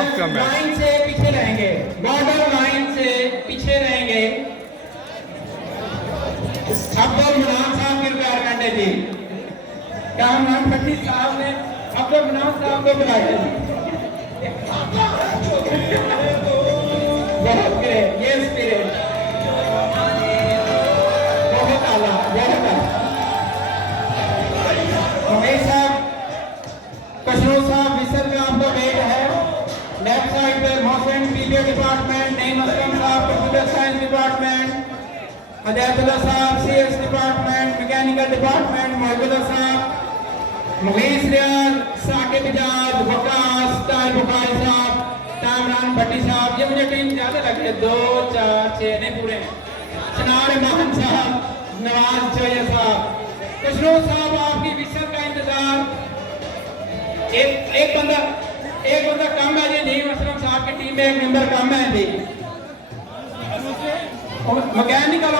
आपका match. Line से पीछे रहेंगे, बॉर्डर लाइन से पीछे रहेंगे। अब्दुल मनान साहब की रिपेयर करने जी, कामरान भट्टी साहब ने अब्दुल मनान साहब को बुलाया जी। बहुत ग्रेट, ये स्पिरिट बहुत आला, बहुत आला। महेश साहब, कशरों साहब, विसल का आपका वेट है। लेफ्ट साइड पे मोहसिन पीबीए डिपार्टमेंट, नईम असलम साहब कंप्यूटर साइंस डिपार्टमेंट, हदायतुल्लाह साहब सीएस डिपार्टमेंट, मैकेनिकल डिपार्टमेंट, मोहब्बुल्लाह साहब, मुगीस रियाज, साकिब इजाज, वकास, ताहिर बुखारी साहब, कामरान भट्टी साहब। ये मुझे टीम ज्यादा लग रही है, 2 4 6 नहीं पूरे। शनार मान साहब, नवाज चौया साहब, कशरों साहब, आपकी विसल का इंतजार। एक बंदा कम है जी, नईम असलम साहब की टीम में एक मेंबर कम है जी। मैकेनिकल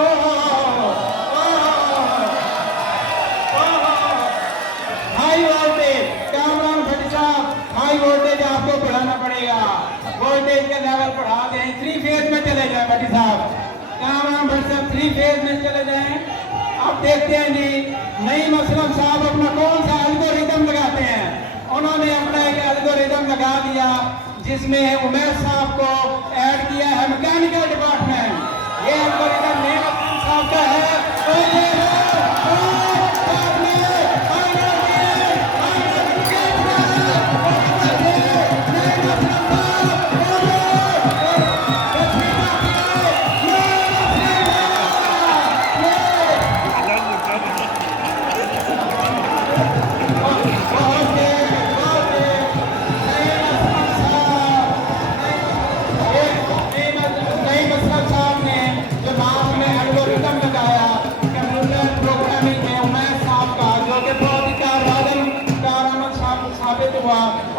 हाई वोल्टेज, कामरान भट्टी साहब, हाई वोल्टेज आपको बढ़ाना पड़ेगा, वोल्टेज का लेवल बढ़ा दें। 3 फेज में चले जाए भट्टी साहब, कामरान भट्टी साहब 3 फेज में चले जाएं। अब देखते हैं जी नईम असलम साहब अपना कौन सा एल्गोरिदम लगाते हैं। उन्होंने अपना एक एल्गोरिदम लगा दिया जिसमें उमैर साहब को ऐड किया है मैकेनिकल डिपार्टमेंट। ये एल्गोरिदम नईम असलम साहब का है।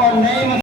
और नए